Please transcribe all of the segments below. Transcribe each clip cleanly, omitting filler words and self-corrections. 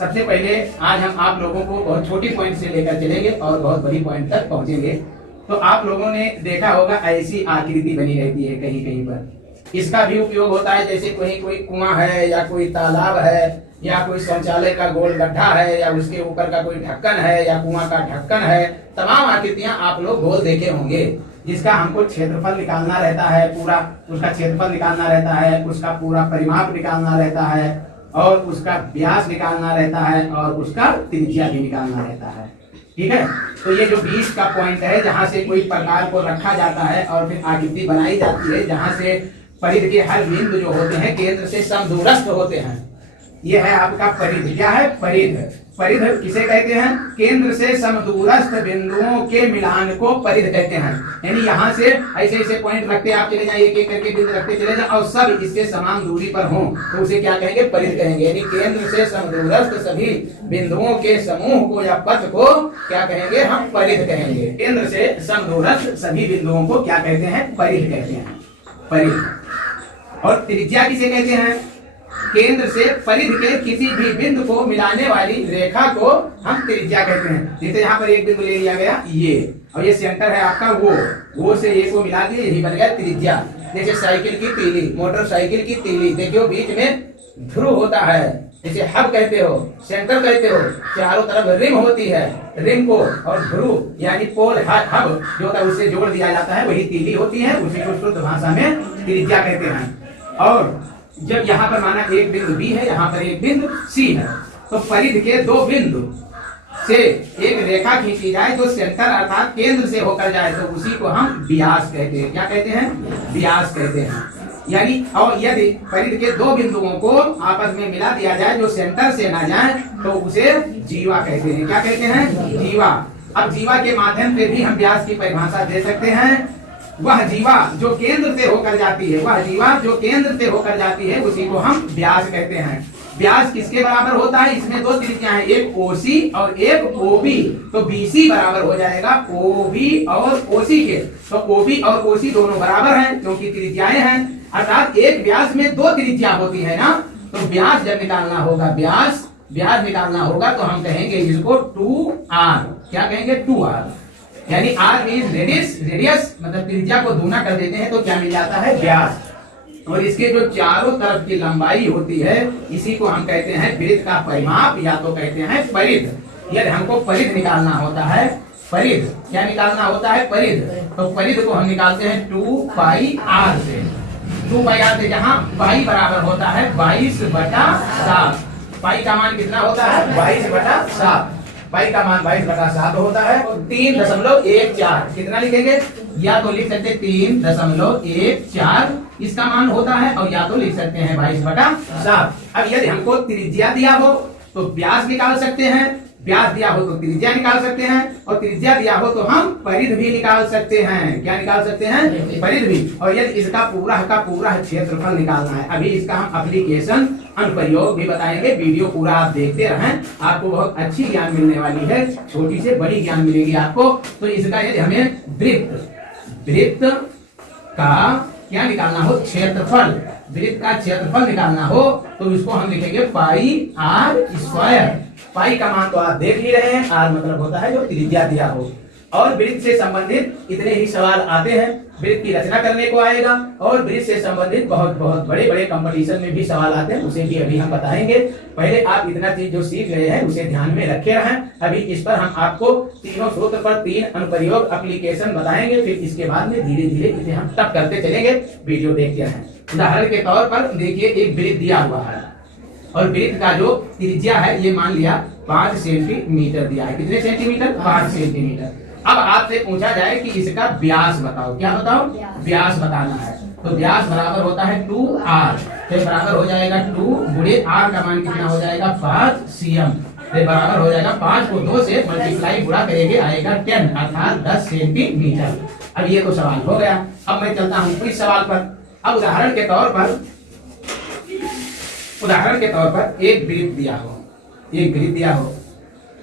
सबसे पहले आज हम आप लोगों को बहुत छोटी पॉइंट से लेकर चलेंगे और बहुत बड़ी पॉइंट तक पहुंचेंगे। तो आप लोगों ने देखा होगा ऐसी आकृति बनी रहती है कहीं कहीं पर। इसका भी उपयोग होता है, जैसे कोई कुआं है या कोई तालाब है या कोई शौचालय का गोल गड्ढा है या उसके ऊपर का कोई ढक्कन है या कुआं का ढक्कन है। तमाम आकृतियां आप लोग गोल देखे होंगे, जिसका हमको क्षेत्रफल निकालना रहता है, पूरा उसका क्षेत्रफल निकालना रहता है, उसका पूरा परिमाप निकालना रहता है और उसका व्यास निकालना रहता है और उसका त्रिज्या भी निकालना रहता है। ठीक है, तो ये जो 20 का पॉइंट है जहां से कोई प्रकार को रखा जाता है और फिर आकृति बनाई जाती है, जहां से परिधि के हर बिंदु जो होते हैं केंद्र से समदूरस्थ होते हैं। ये है आपका परिधि। क्या है? परिध। परिध किसे कहते हैं? केंद्र से समदूरस्थ बिंदुओं के मिलान को परिध कहते हैं। यानी यहाँ से ऐसे ऐसे पॉइंट रखते आप चले जाए, एक एक करके बिंदु रखते चले जाए और सब इससे समान दूरी पर हों तो उसे क्या कहेंगे? परिध कहेंगे। यानी केंद्र से समदूरस्थ सभी बिंदुओं के समूह को या पथ को क्या कहेंगे? हम परिध कहेंगे। केंद्र से समदूरस्थ सभी बिंदुओं को क्या कहते हैं? परिध कहते हैं। परिध। और त्रिज्या किसे कहते हैं? केंद्र से परिधि के किसी भी बिंदु को मिलाने वाली रेखा को हम त्रिज्या कहते हैं। जैसे यहाँ पर एक बिंदु ले लिया गया ये, और ये सेंटर है आपका वो से ये को मिला दिया, यही बन गया त्रिज्या। जैसे साइकिल की तीली, मोटरसाइकिल की तीली, देखियो बीच में ध्रुव होता है, जैसे हब कहते हो, सेंटर कहते हो, चारों तरफ रिम होती है, रिम को और ध्रुव यानी पोल हब जो होता है उससे जोड़ दिया जाता है, वही तीली होती है, उसी को शुद्ध भाषा में त्रिज्या कहते हैं। और जब यहाँ पर माना एक बिंदु बी है, यहाँ पर एक बिंदु सी है, तो परिधि के दो बिंदु से एक रेखा खींची जाए जो सेंटर अर्थात केंद्र से होकर जाए तो उसी को हम व्यास कहते हैं। क्या कहते हैं? व्यास कहते हैं। यानी और यदि परिधि के दो बिंदुओं को आपस में मिला दिया जाए जो सेंटर से ना जाए तो उसे जीवा कहते हैं। क्या कहते हैं? जीवा। अब जीवा के माध्यम से भी हम व्यास की परिभाषा दे सकते हैं। वह जीवा जो केंद्र से होकर जाती है, वह जीवा जो केंद्र से होकर जाती है उसी को हम व्यास कहते हैं। व्यास किसके बराबर होता है? इसमें दो त्रिज्याएं हैं, एक ओसी और एक ओबी। तो बीसी बराबर हो जाएगा ओबी और ओसी के। तो ओबी और ओसी दोनों बराबर हैं क्योंकि त्रिज्याएं हैं, अर्थात एक व्यास में दो त्रिज्या होती है ना। तो व्यास जब निकालना होगा, व्यास निकालना होगा तो हम कहेंगे इसको 2r। क्या कहेंगे? 2r। यानी r मीन रेडियस मतलब त्रिज्या को दूना कर देते हैं तो क्या मिल जाता है? व्यास। और इसके जो चारों तरफ की लंबाई होती है इसी को हम कहते हैं वृत्त का परिमाप या तो कहते हैं परिध। यदि हमको परिध निकालना होता है, परिध क्या निकालना होता है? परिध। तो परिध को हम निकालते हैं 2πr से। 2πr से जहाँ पाई बराबर होता है 22/7। पाई का मान कितना होता है? 22/7। पाई का मान 22/7 होता है। 3.14 कितना लिखेंगे? या तो लिख सकते 3.14 इसका मान होता है और या तो लिख सकते हैं 22/7। अब यदि हमको त्रिज्या दिया हो तो व्यास निकाल सकते हैं, व्यास दिया हो तो त्रिज्या निकाल सकते हैं और त्रिज्या दिया हो तो हम परिध भी निकाल सकते हैं। क्या निकाल सकते हैं? परिध भी। और यदि इसका पूरा का पूरा क्षेत्रफल निकालना है, अभी इसका हम एप्लीकेशन अनुप्रयोग भी बताएंगे। वीडियो पूरा आप देखते रहें, आपको बहुत अच्छी ज्ञान मिलने वाली है, छोटी से बड़ी ज्ञान मिलेगी आपको। तो इसका यदि हमें वृत्त का क्या निकालना हो? क्षेत्रफल। वृत्त का क्षेत्रफल निकालना हो तो इसको हम लिखेंगे πr²। पाई का मान तो आप देख ही रहे हैं, आर मतलब होता है जो त्रिज्या दिया हो। और वृत्त से संबंधित इतने ही सवाल आते हैं, वृत्त की रचना करने को आएगा और वृत्त से संबंधित बहुत बहुत बड़े बड़े कंपटीशन में भी सवाल आते हैं, उसे भी अभी हम बताएंगे। पहले आप इतना चीज जो सीख रहे हैं उसे ध्यान में रखे रहें। अभी इस पर हम आपको तीनों सूत्र पर 3 अनुप्रयोग एप्लीकेशन बताएंगे, फिर इसके बाद में धीरे धीरे इसे हम टप करते चलेंगे। वीडियो देखते रहें। उदाहरण के तौर पर देखिए एक वृत्त दिया हुआ है और वृत्त का जो त्रिज्या है ये मान लिया 5 सेंटीमीटर दिया है। कितने सेंटीमीटर? 5 सेंटीमीटर। अब आपसे पूछा जाए कि इसका व्यास बताओ। क्या बताओ? व्यास बताना है। तो व्यास बराबर होता है 2r। फिर बराबर हो जाएगा 2 गुणे r का मान कितना हो जाएगा? 5 cm। फिर बराबर हो जाएगा 5 को 2 से मल्टीप्लाई गुणा करेंगे आएगा 10 अर्थात 10 सेंटीमीटर। अब ये तो सवाल हो गया। अब मैं चलता हूँ इस सवाल पर। अब उदाहरण के तौर पर एक वृत्त दिया हो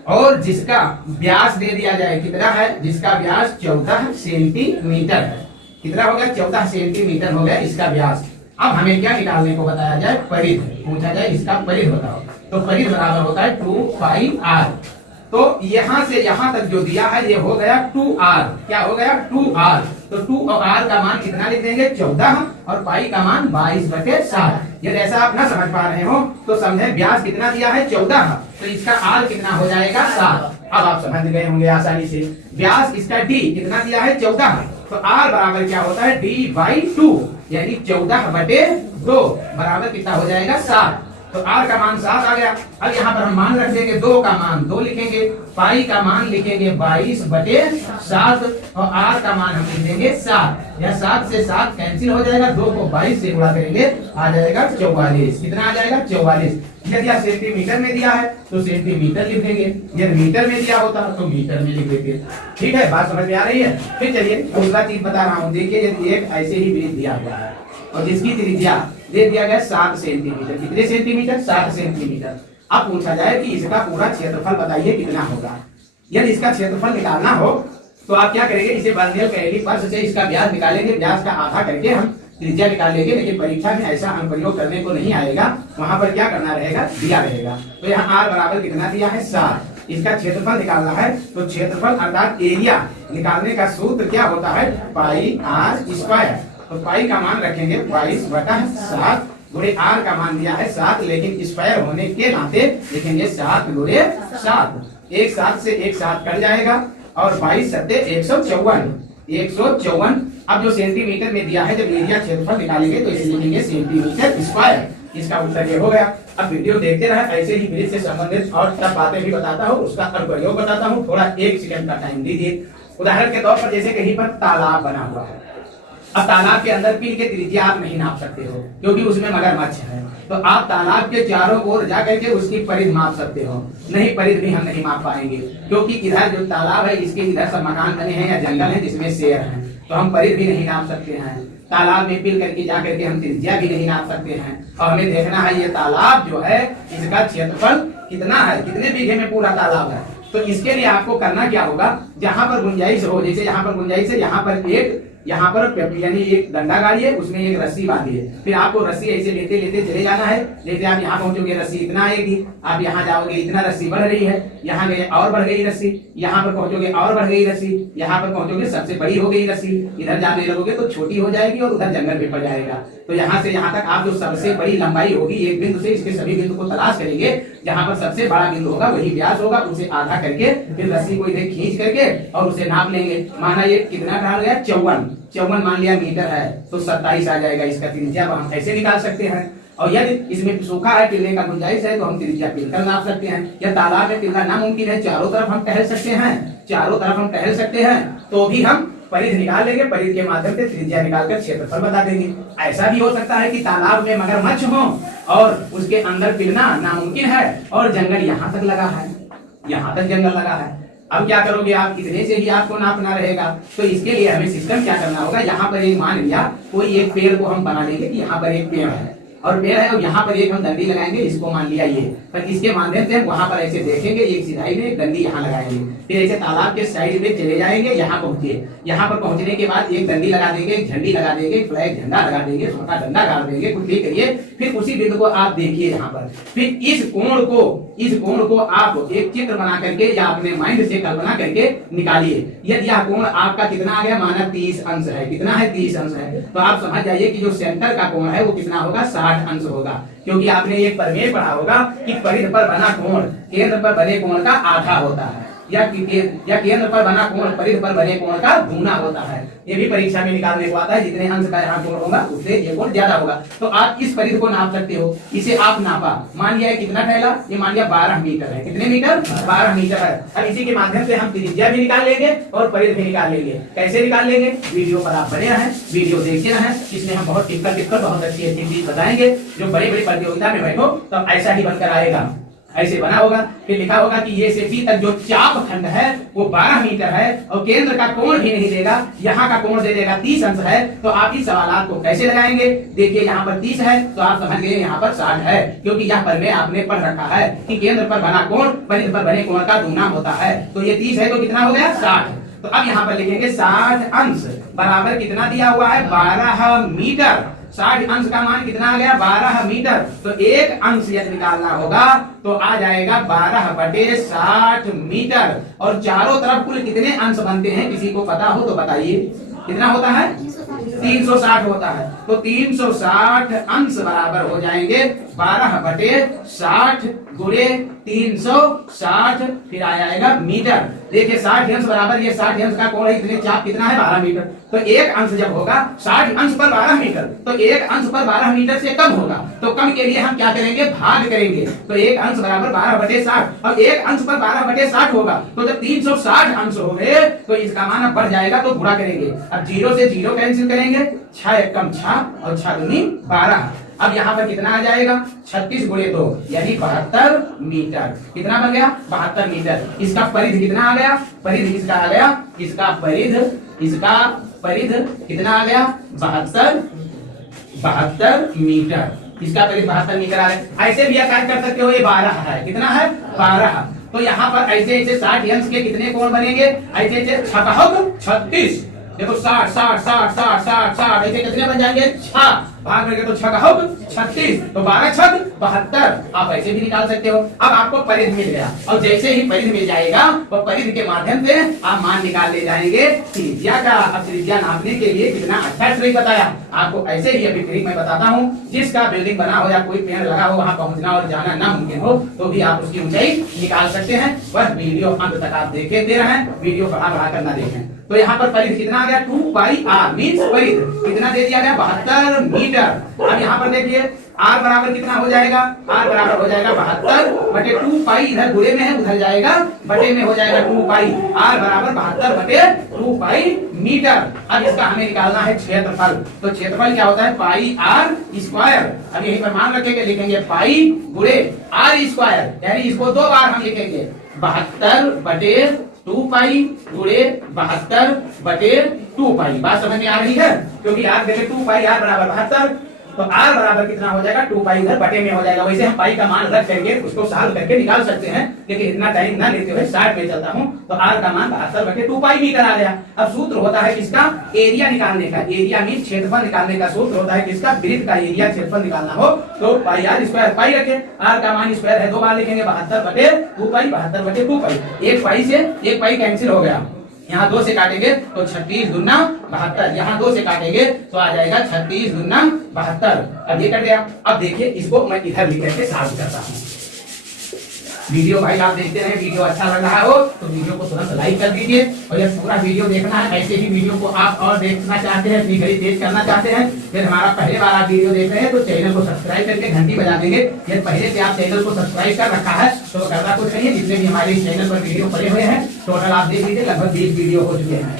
और जिसका व्यास दे दिया जाए कितना है? जिसका व्यास 14 सेंटीमीटर है। कितना हो गया? 14 सेंटीमीटर हो गया इसका व्यास। अब हमें क्या निकालने को बताया जाए? परिध। पूछा जाए इसका परिध बताओ। तो परिध बराबर होता है 2πr। तो यहां से यहां तक जो दिया है ये हो गया 2r। क्या हो गया 2r। तो 2 और r का मान कितना लिख देंगे 14 और पाई का मान 22/7। यदि ऐसा आप ना समझ पा रहे हो तो समझे व्यास कितना दिया है 14, तो इसका r कितना हो जाएगा 7। अब आप समझ गए होंगे आसानी से। व्यास इसका d कितना दिया है 14, तो r बराबर क्या होता है d/2 यानी 14/2 बराबर कितना हो जाएगा 7। तो r का मान 7 आ गया। अब यहाँ पर हम मान रख देंगे 2 का मान 2 लिखेंगे, पाई का मान लिखेंगे 22/7 और r का मान हम लिख देंगे 7। यह 7 से 7 कैंसिल हो जाएगा, 2 को 22 से गुणा करेंगे आ जाएगा 44। कितना आ जाएगा 44। यदि यह सेंटीमीटर में दिया है तो सेंटीमीटर लिख देंगे, यदि मीटर में दिया होता तो मीटर में लिख देंगे। ठीक है, बात समझ में आ रही है। फिर चलिए दूसरा चीज बता रहा हूँ। देखिए यदि एक ऐसे ही वृत्त दिया हुआ है और जिसकी त्रिज्या दे दिया गया 7 सेंटीमीटर। कितने सेंटीमीटर 7 सेंटीमीटर। अब पूछा जाए कि इसका पूरा क्षेत्रफल बताइए कितना होगा। यदि इसका क्षेत्रफल निकालना हो तो आप क्या करेंगे, इसे बर्नौली का एलिपर्स से इसका व्यास निकालेंगे, व्यास का आधा करके हम त्रिज्या निकाल लेंगे। लेकिन परीक्षा में ऐसा हम प्रयोग करने को नहीं आएगा, वहां पर क्या करना रहेगा दिया रहेगा। तो यहाँ r बराबर कितना दिया है 7। इसका क्षेत्रफल निकालना है तो क्षेत्रफल अर्थात एरिया निकालने का सूत्र क्या होता है पाई r²। तो पाई का मान रखेंगे 22/7 गुणे r का मान दिया है 7, लेकिन स्क्वायर होने के नाते लिखेंगे 7 गुणे 7। एक 7 से एक 7 कट जाएगा और 22 सत्ते 154। अब जो सेंटीमीटर में दिया है जब एरिया क्षेत्रफल निकालेंगे तो इसे लिखेंगे सेंटीमीटर स्क्वायर। इसका उत्तर ये हो गया। अब वीडियो देखते रहे, ऐसे ही वृत्त से संबंधित और सब बातें भी बताता हूँ, उसका अनुप्रयोग बताता हूँ। थोड़ा 1 सेकंड का टाइम दीजिए। उदाहरण के तौर पर जैसे कहीं पर तालाब बना हुआ है। अब तालाब के अंदर पील के त्रिज्या आप नहीं नाप सकते हो क्योंकि उसमें मगरमच्छ है, तो आप तालाब के चारों ओर जाकर के उसकी परिध माप सकते हो। नहीं, परिध भी हम नहीं माप पाएंगे क्योंकि इधर जो तालाब है इसके इधर सब मकान बने हैं या जंगल है जिसमें शेर है, तो हम परिध भी नहीं नाप सकते हैं। तालाब में पील करके जा करके हम त्रिज्या भी नहीं नाप सकते हैं। और हमें देखना है ये तालाब जो है इसका क्षेत्रफल कितना है, कितने बीघे में पूरा तालाब है। तो इसके लिए आपको करना क्या होगा, जहां पर गुंजाइश हो, जैसे यहाँ पर गुंजाइश है, यहाँ पर यानी एक डंडा गाड़िए, उसमें एक रस्सी बांधिए, फिर आपको रस्सी ऐसे लेते लेते चले जाना है। जैसे आप यहाँ पहुंचोगे रस्सी इतना आएगी, आप यहाँ जाओगे इतना रस्सी बढ़ रही है, यहाँ गए और बढ़ गई रस्सी, यहाँ पर पहुंचोगे और बढ़ गई रस्सी, यहाँ पर पहुंचोगे सबसे बड़ी हो गई रस्सी, इधर जाने लगोगे तो छोटी हो जाएगी और उधर जंगल भी पड़ जाएगा। तो यहाँ से यहाँ तक आप जो सबसे बड़ी लंबाई होगी एक बिंदु से इसके सभी बिंदु को तलाश करेंगे, जहाँ पर सबसे बड़ा बिंदु होगा वही व्यास होगा, उसे आधा करके फिर रस्सी को इधर खींच करके और उसे नाप लेंगे। माना ये कितना कहा गया 54 मान लिया मीटर है तो 27 आ जाएगा इसका त्रिज्या। हम ऐसे निकाल सकते हैं। और यदि इसमें सूखा है, टिलने का गुंजाइश है, तो हम त्रिज्या पिलकर नाप सकते हैं। या तालाब में टिलना नामुमकिन है, चारों तरफ हम टहल सकते हैं, तो भी हम परिध निकाल लेंगे। परिध के माध्यम से त्रिज्या निकालकर क्षेत्रफल बता देंगे। ऐसा भी हो सकता है कि तालाब में मगरमच्छ हो और उसके अंदर पिलना नामुमकिन है और जंगल यहाँ तक लगा है, यहाँ तक जंगल लगा है। अब क्या करोगे आप, इतने से ही आपको नापना रहेगा। तो इसके लिए हमें सिस्टम क्या करना होगा, यहाँ पर एक मान लिया कोई एक पेड़ को हम बना लेंगे कि यहाँ पर एक पेड़ है और यहाँ पर एक हम डंडी लगाएंगे, इसको मान लिया ये, पर इसके माध्यम से हम वहां पर ऐसे देखेंगे एक सिधाई में एक डंडी यहाँ लगाएंगे, फिर ऐसे तालाब के साइड में चले जाएंगे, यहाँ पहुंचे, यहाँ पर पहुंचने के बाद एक डंडी लगा देंगे, एक झंडी लगा देंगे, फ्लैग झंडा लगा देंगे, छोटा डंडा गाड़ देंगे, कुछ भी करिए। फिर उसी बिंदु को आप देखिए यहाँ पर, फिर इस कोण को आप एक चित्र बना करके या अपने माइंड से कल्पना करके निकालिए। यदि यह कोण आपका कितना आ गया, माना 30 अंश है, कितना है 30 अंश है, तो आप समझ जाइए कि जो सेंटर का कोण है वो कितना होगा 60 अंश होगा। क्योंकि आपने एक प्रमेय पढ़ा होगा कि परिध पर बना कोण केंद्र पर बने कोण का आधा होता है, या केंद्र पर बना कोण परिध पर बने कोण का गुना होता है। ये भी परीक्षा में निकालने को आता है, जितने अंश का यहाँ कोण होगा उससे ये कोण ज्यादा होगा। तो आप इस परिध को नाप सकते हो। इसे आप नापा, मान लिया कितना फैला, ये मान लिया 12 मीटर है। कितने मीटर, 12 मीटर है। अब इसी के माध्यम से हम त्रिज्या भी निकाल लेंगे और परिध भी निकाल लेंगे। कैसे निकाल लेंगे, वीडियो पर आप बने रहें, वीडियो देखते रहें, इसमें हम बहुत टिककर बहुत अच्छी चीज बताएंगे। जो बड़ी बड़ी प्रतियोगिता में बैठो तो ऐसा ही बनकर आएगा, ऐसे बना होगा, फिर लिखा होगा कि ये से बी तक जो चाप खंड है वो 12 मीटर है और केंद्र का कोण भी नहीं देगा, यहाँ का कोण दे देगा 30 अंश है। तो आप इस सवाल को कैसे लगाएंगे, देखिए यहाँ पर 30 है तो आप समझ गए यहाँ पर 60 है, क्योंकि यहाँ पर में आपने पढ़ रखा है कि केंद्र पर बना कोण परिध पर बने कोण का दुगना होता है। तो ये 30 है तो कितना हो गया 60। तो अब यहाँ पर लिखेंगे 60 अंश बराबर कितना दिया हुआ है 12 मीटर। 60 अंश का मान कितना आ गया 12 मीटर। तो एक अंश यदि निकालना होगा तो आ जाएगा 12/60 मीटर। और चारों तरफ कुल कितने अंश बनते हैं किसी को पता हो तो बताइए, कितना होता है 360 होता है। तो 360 अंश बराबर हो जाएंगे 12/60 गुणे 360, फिर आ जाएगा मीटर। देखिए 60 अंश बराबर, ये 60 अंश का कोण है, इतने चाप कितना है 12 मीटर। तो एक अंश जब होगा 60 अंश पर 12 मीटर, तो एक अंश पर 12 मीटर से कम होगा। तो कम के लिए हम क्या करेंगे, भाग करेंगे। तो एक अंश बराबर 12/60। अब एक अंश पर 12/60 होगा, तो जब 360 अंश हो गए तो इसका मान अब बढ़ जाएगा, तो गुणा करेंगे। अब 0 से 0 कैंसिल करेंगे, 6 एकम 6 और 6 दूनी 12। अब यहाँ पर कितना आ जाएगा 36 गुणे 2 यानी 72 मीटर। कितना बन गया 72 मीटर। इसका परिध कितना आ गया, परिध इसका आ गया, इसका परिध कितना आ गया 72 मीटर। इसका परिध 72 मीटर आ गया। ऐसे भी आकार कर सकते हो, ये 12 है, कितना है 12। तो यहाँ पर ऐसे ऐसे 60 अंश के कितने कोण बनेंगे, ऐसे ऐसे 36। देखो 60 60 60 60 60 60 ऐसे कितने बन जाएंगे 6 भाग करके, तो 36 तो 12 6 72। आप ऐसे भी निकाल सकते हो। अब आपको परिध मिल गया, और जैसे ही परिध मिल जाएगा वो परिध के माध्यम से आप मान निकाल ले जाएंगे त्रिज्या का। अब त्रिज्या नापने के लिए कितना अच्छा ट्रिक बताया आपको। ऐसे ही अभी ट्रिक मैं बताता हूँ, जिसका बिल्डिंग बना हो या कोई पेड़ लगा हो, वहां पहुंचना और जाना नामुमकिन हो, तो भी आप उसकी ऊंचाई निकाल सकते हैं। बस वीडियो अंत तक आप देखे दे रहे हैं, वीडियो बढ़ा कर ना देखें। तो यहाँ पर परिध कितना आ गया 2πr मीन्स परिध कितना दे दिया गया 72 मीटर। अब यहाँ पर देखिए r बराबर कितना हो जाएगा, r बराबर हो जाएगा 72/2π। इधर गुणे में है, उधर जाएगा बटे में हो जाएगा 2π। r बराबर 72/2π मीटर। अब इसका हमें निकालना है क्षेत्रफल। तो क्षेत्रफल क्या होता है पाई r स्क्वायर। अब यही पर मान रखेंगे, लिखेंगे पाई गुणे r स्क्वायर, यानी इसको 2 बार हम लिखेंगे 72/2π गुणे 72/2π। बात समझ में आ रही है, क्योंकि r देखे 2π, r बराबर 72, तो r बराबर कितना हो जाएगा 2π इधर बटे में हो जाएगा। वैसे हम पाई का मान रख करके उसको सॉल्व करके निकाल सकते हैं, लेकिन इतना टाइम ना लेते हुए 60 में चलता हूं। तो r का मान 72/2π मीटर आ गया। अब सूत्र होता है किसका, एरिया निकालने का। एरिया मीन क्षेत्रफल निकालने का सूत्र होता है किसका, वृत्त का एरिया क्षेत्रफल निकालना हो तो पाई r स्क्वायर। पाई रखे, r का मान स्क्वायर है, 2 बार लिखेंगे 72/2π 72/2π। एक पाई से एक पाई कैंसिल हो गया, यहाँ 2 से काटेंगे तो 36 दूना 72। यहाँ 2 से काटेंगे तो आ जाएगा 36 दूना 72। अब ये कट गया। अब देखिए इसको मैं इधर लिख करके सॉल्व करता हूँ। वीडियो भाई आप देखते रहे, वीडियो अच्छा लग रहा हो तो वीडियो को तुरंत लाइक कर दीजिए। और यह पूरा वीडियो देखना है, ऐसे ही वीडियो को आप और देखना चाहते हैं, अपनी घड़ी तेज करना चाहते हैं, फिर हमारा पहले बार आप वीडियो देख रहे हैं तो चैनल को सब्सक्राइब करके घंटी बजा देंगे। यदि पहले से आप चैनल को सब्सक्राइब कर रखा है तो करना कुछ नहीं है, जितने भी हमारे इस चैनल पर वीडियो पड़े हुए हैं टोटल आप देख लीजिए लगभग 20 वीडियो हो चुके हैं।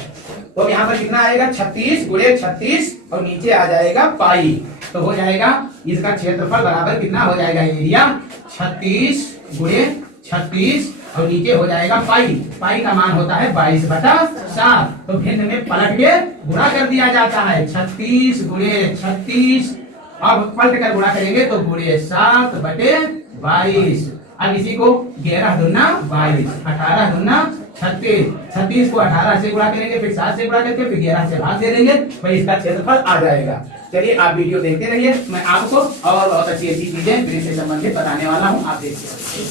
तो यहाँ पर कितना आएगा 36 गुणे 36 और नीचे आ जाएगा पाई। तो हो जाएगा इसका क्षेत्रफल बराबर कितना हो जाएगा एरिया 36 गुणे 36 और नीचे हो जाएगा पाई। पाई का मान होता है 22/7। तो भिन्न में पलट के गुणा कर दिया जाता है 36 गुणे 36। अब पलट कर गुणा करेंगे तो गुणे 7/22। अब इसी को 11 दूना 22, 18 दूना 36। 36 को 18 से गुणा करेंगे, फिर 7 से गुणा करके फिर 11 से भाग दे देंगे, भाई इसका क्षेत्रफल आ जाएगा। चलिए आप वीडियो देखते रहिए, मैं आपको और बहुत अच्छी अच्छी चीजें वृत्त से संबंधित बताने वाला हूँ, आप देखते रहिए।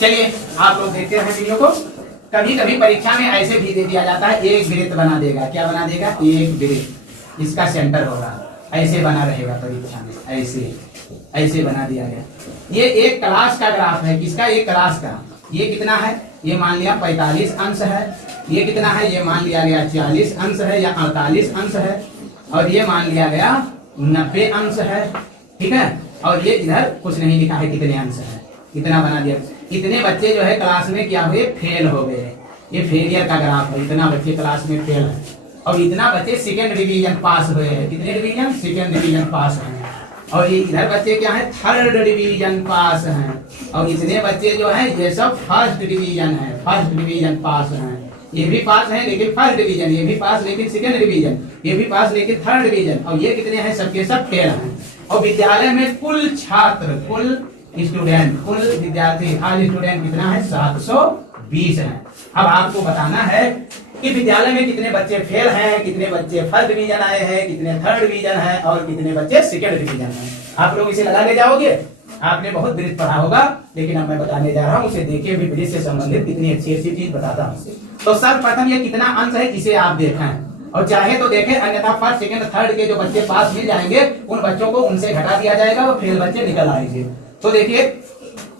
चलिए आप लोग देखते रहे वीडियो को। कभी कभी परीक्षा में ऐसे भी दे दिया जाता है, एक वृत्त बना देगा। क्या बना देगा, एक वृत्त, इसका सेंटर होगा, ऐसे बना रहेगा परीक्षा में, ऐसे बना दिया गया। ये एक क्लास का ग्राफ है, किसका, एक क्लास का। ये कितना है, ये मान लिया 45 अंश है। ये कितना है, ये मान लिया गया 40 अंश है या 48 अंश है। और ये मान लिया गया 90 अंश है, ठीक है। और ये इधर कुछ नहीं लिखा है कितने अंश है, इतना बना दिया। इतने बच्चे जो है क्लास में क्या हुए, फेल हो गए। ये फेलियर का ग्राफ है, इतना बच्चे क्लास में फेल है। और इतना बच्चे सेकेंड डिवीजन पास हुए हैं। कितने डिवीजन, सेकेंड डिवीजन पास हैं। और ये इधर बच्चे क्या है, थर्ड डिवीजन पास हैं। और इतने बच्चे जो हैं ये सब फर्स्ट डिवीजन है, फर्स्ट डिवीजन पास हैं। ये भी पास है लेकिन फर्स्ट डिवीजन, ये भी पास लेकिन सेकेंड डिवीजन, ये भी पास लेकिन थर्ड डिवीजन। और ये कितने हैं, सबके सब फेल हैं। और विद्यालय में कुल छात्र, कुल स्टूडेंट, कुल विद्यार्थी, हर स्टूडेंट कितना है 720 है। अब आपको बताना है कि विद्यालय में कितने बच्चे फेल हैं, कितने बच्चे फर्स्ट डिवीजन आए हैं, कितने थर्ड डिवीजन हैं और कितने बच्चे सेकंड डिवीजन हैं। आप लोग इसे लगा ले जाओगे। आपने बहुत ब्रिज पढ़ा होगा, लेकिन अब मैं बताने जा रहा हूँ, उसे देखिए भी ब्रिज से संबंधित कितनी अच्छी अच्छी चीज बताता हूँ। तो सर्वप्रथम ये कितना अंश है इसे आप देखें और चाहे तो देखें, अन्यथा फर्स्ट सेकंड थर्ड के जो बच्चे पास मिल जाएंगे उन बच्चों को उनसे घटा दिया जाएगा और फेल बच्चे निकल आएंगे। तो देखिए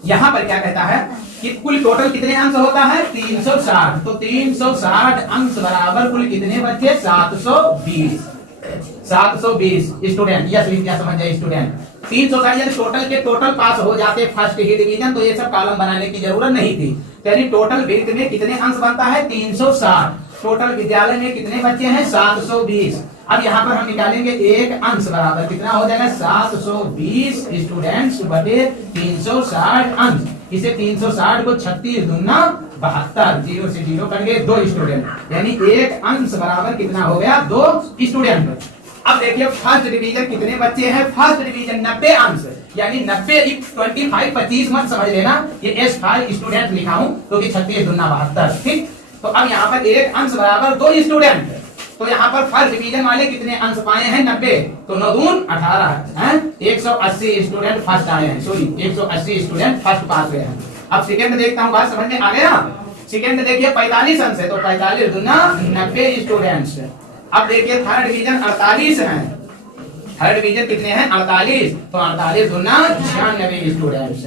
यहाँ पर क्या कहता है कि कुल टोटल कितने अंश होता है 360। तो 360 अंश बराबर कुल कितने बच्चे 720। 720 स्टूडेंट, यस विद्या समझ जाए स्टूडेंट। 360 यानी टोटल के टोटल पास हो जाते फर्स्ट ही डिवीजन, तो ये सब कॉलम बनाने की जरूरत नहीं थी। यानी टोटल वृत्त में कितने अंश बनता है 360। टोटल विद्यालय में कितने बच्चे हैं 720। अब यहाँ पर हम निकालेंगे एक अंश बराबर कितना हो जाएगा 720 स्टूडेंट्स बटे 360 अंश। इसे 360 को 36 दूना 72, 0 से 0 कट गए 2 स्टूडेंट, यानी एक अंश बराबर कितना हो गया 2 स्टूडेंट। अब देखिए फर्स्ट डिवीजन कितने बच्चे हैं, फर्स्ट डिवीजन 90 अंश, यानी 90 25 25 मत समझ लेना, ये S5 स्टूडेंट लिखा हूं तो 36 दूना 72। ठीक, तो अब यहाँ पर एक अंश बराबर 2 स्टूडेंट। तो यहाँ पर फर्स्ट डिवीजन वाले कितने अंश पाए हैं 90, तो 9 दून 18 हैं, 180 स्टूडेंट फर्स्ट आए हैं, सॉरी 180 स्टूडेंट फर्स्ट पास हुए हैं। अब सेकंड देखता हूँ, बात समझ में आ गया। सेकंड देखिए 45 अंश है, तो 45 दूना 90 स्टूडेंट्स। अब देखिए थर्ड डिवीजन 48 हैं, थर्ड डिवीजन कितने हैं 48, तो 48 दूना 96 स्टूडेंट्स।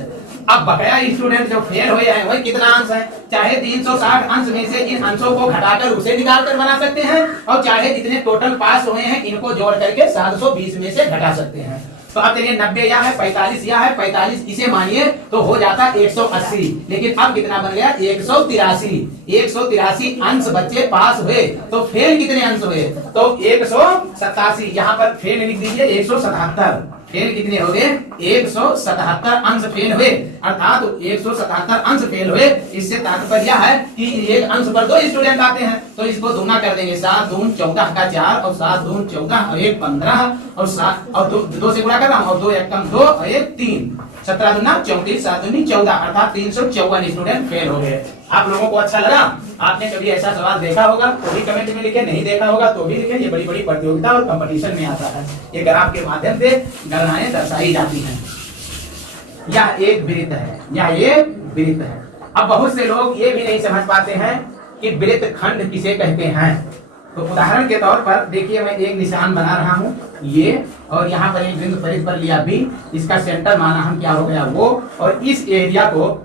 अब बकाया स्टूडेंट जो फेल हुए हैं वही कितना अंश है, चाहे 360 अंश में से इन अंशों को घटाकर उसे निकाल कर बना सकते हैं, और चाहे जितने टोटल पास हुए हैं इनको जोड़ करके 720 में से घटा सकते हैं। तो अब चलिए 90 या है 45 या है 45, इसे मानिए तो हो जाता 180, लेकिन अब कितना बन गया 183। 183 अंश बच्चे पास हुए, तो फेल कितने अंश हुए, तो 187। यहाँ पर फेल लिख दीजिए 177। फेल कितने हो गए 177 अंश फेल हुए, अर्थात 177 अंश फेल हुए। इससे तात्पर्य है कि एक अंश पर 2 स्टूडेंट आते हैं, तो इसको दूना कर देंगे, 7 दून 14 का 4 और 7 दून 14 और 1 15 और 7 और 2 से गुणा कर रहा हूँ और 2 1 कम 2 और 1 3, 17 दूना 34, 7 दूनी 14, अर्थात 354 स्टूडेंट फेल हो गए। आप लोगों को अच्छा लगा? आपने कभी ऐसा सवाल देखा होगा तो भी कमेंट में लिखे, नहीं देखा होगा तो भी लिखे। ये बड़ी बड़ी प्रतियोगिता और कंपटीशन में आता है, ये ग्राफ के माध्यम से गणनाएं दर्शाई जाती हैं। यह एक वृत्त है, यह एक वृत्त है। अब बहुत से लोग ये भी नहीं समझ पाते हैं कि वृत्त खंड किसे कहते हैं। तो उदाहरण के तौर पर देखिए, मैं एक निशान बना रहा हूँ ये, और यहाँ पर एक बिंदु परिधि पर लिया B, इसका सेंटर माना हम क्या हो गया वो, और इस एरिया को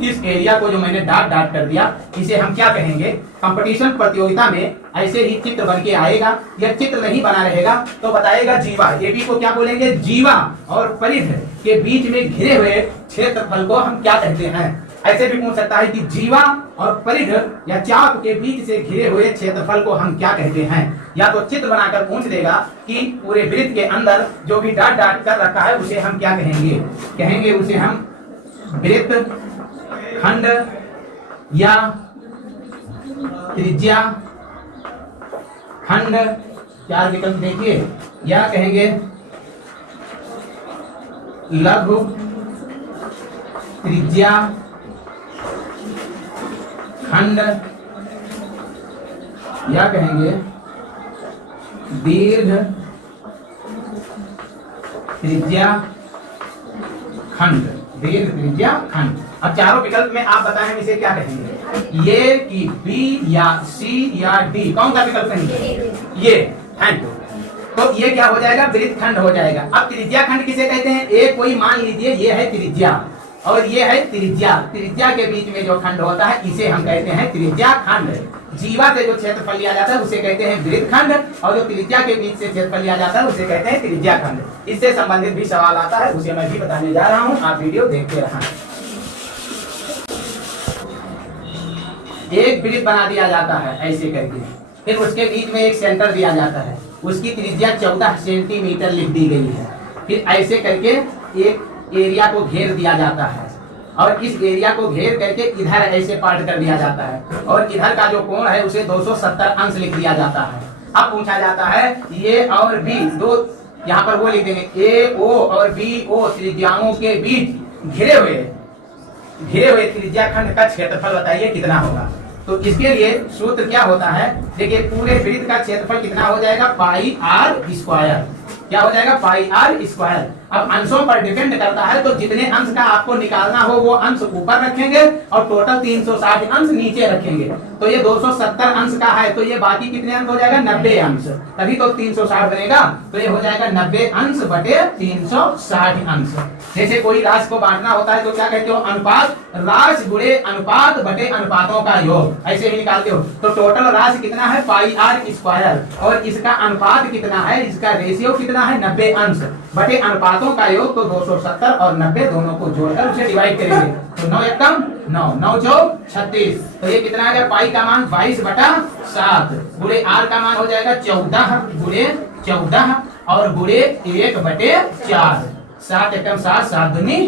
जो मैंने डॉट डॉट कर दिया, इसे हम क्या कहेंगे। कंपटीशन प्रतियोगिता में ऐसे ही चित्र बन के आएगा, यह चित्र नहीं बना रहेगा तो बताएगा जीवा। AB को क्या बोलेंगे जीवा, और परिधि के बीच में घिरे हुए क्षेत्रफल को हम क्या कहते हैं। ऐसे भी पूछ सकता है कि जीवा और परिधि या चाप के बीच से घिरे हुए क्षेत्रफल को हम क्या कहते हैं। या तो चित्र बनाकर पूछ देगा कि पूरे वृत्त के अंदर जो भी डॉट डॉट कर रखा है उसे हम क्या कहेंगे, कहेंगे उसे हम वृत्त खंड या त्रिज्या खंड, चार विकल्प देखिए, या कहेंगे लघु त्रिज्या खंड, या कहेंगे दीर्घ त्रिज्या खंड, दीर्घ त्रिज्या खंड। अब चारों विकल्प में आप बताएं हम इसे क्या कहेंगे, ये कि बी या सी या डी, कौन सा विकल्प कहेंगे, ये खंड। तो ये क्या हो जाएगा वृत्त खंड हो जाएगा। अब त्रिज्या खंड किसे कहते हैं, एक कोई मान लीजिए ये है त्रिज्या और ये है त्रिज्या, त्रिज्या के बीच में जो खंड होता है इसे हम कहते हैं त्रिज्या खंड। जीवा से जो क्षेत्रफल लिया जाता है उसे कहते हैं वृत्त खंड, और जो त्रिज्या के बीच से क्षेत्रफल लिया जाता है उसे कहते हैं त्रिज्या खंड। इससे संबंधित भी सवाल आता है, उसे मैं भी बताने जा रहा हूँ, आप वीडियो देखते रहना। एक वृत्त बना दिया जाता है ऐसे करके, फिर उसके बीच में एक सेंटर दिया जाता है, उसकी त्रिज्या 14 सेंटीमीटर लिख दी गई है। फिर ऐसे करके एक एरिया को घेर दिया जाता है, और इस एरिया को घेर करके इधर ऐसे पार्ट कर दिया जाता है, और इधर का जो कोण है उसे 270 अंश लिख दिया जाता है। अब पूछा जाता है ए और बी दो, यहाँ पर वो लिख देंगे ए ओ और बी ओ त्रिज्याओं के बीच घिरे हुए त्रिज्या खंड का क्षेत्रफल बताइए कितना होगा। तो इसके लिए सूत्र क्या होता है, देखिए पूरे वृत्त का क्षेत्रफल कितना हो जाएगा, पाई आर स्क्वायर। क्या हो जाएगा, पाई आर स्क्वायर। अब अंशों पर डिपेंड करता है, तो जितने अंश का आपको निकालना हो वो अंश ऊपर रखेंगे और टोटल 360 अंश नीचे रखेंगे। तो ये 270 अंश का है, तो ये बाकी कितने अंश हो जाएगा, 90 अंश, तभी तो 360 बनेगा। तो ये हो जाएगा 90 अंश बटे 360 अंश। जैसे कोई राशि को बांटना होता है तो क्या कहते हो, अनुपात, राशि गुणे अनुपात बटे अनुपातों का योग, ऐसे ही निकालते हो। तो टोटल राशि कितना है, पाई आर स्क्वायर, और इसका अनुपात कितना है, इसका रेशियो कितना है, 90 अंश बटे अनुपातों का योग। तो 270 और 90 दोनों को जोड़कर उसे डिवाइड करेंगे। तो 9 एकम 9, 9 चौक 36। तो ये कितना आ गया, पाई का मान 22/7 गुणे आर का मान हो जाएगा 14 गुणे 14 और गुणे 1/4। 7 एकम 7, 7 दूनी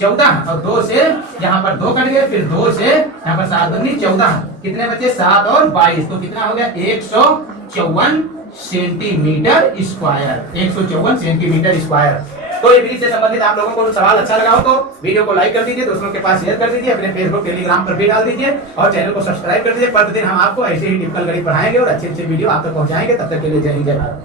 14 और 2 से यहाँ पर 2 कट गए, फिर 2 से यहाँ पर 7 दूनी 14, कितने बचे 7 और 22, तो कितना हो गया 154 सेंटीमीटर स्क्वायर, 154 सेंटीमीटर स्क्वायर। तो ये वृत्त से संबंधित आप लोगों को सवाल अच्छा लगा हो तो वीडियो को लाइक कर दीजिए, दोस्तों के पास शेयर कर दीजिए, अपने फेसबुक टेलीग्राम पर भी डाल दीजिए और चैनल को सब्सक्राइब कर दीजिए। प्रतिदिन हम आपको ऐसे ही टिपिकल गणित पढ़ाएंगे और अच्छे अच्छे वीडियो आप तक पहुंचाएंगे। तब तक के लिए जय हिंद, जय भारत।